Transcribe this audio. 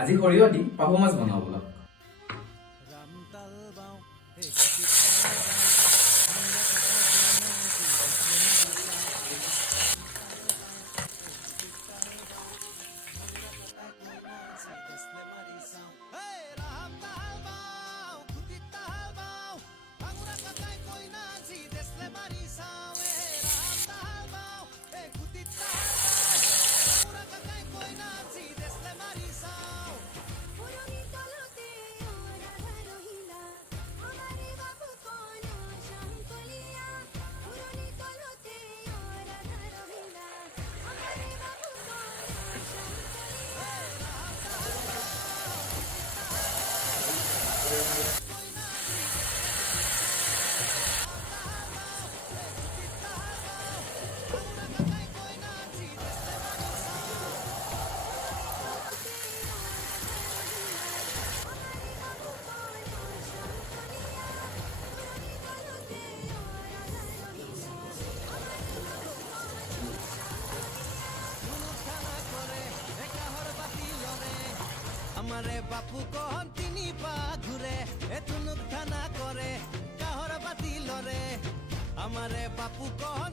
আজি সৰিয়হ দি পাভ মাছ বনাওঁ বলক। আমারে বাপু কহন তিনি পা ঘুরে এতুনুক থানা করে কাহর বাতি লরে আমারে বাপু কহন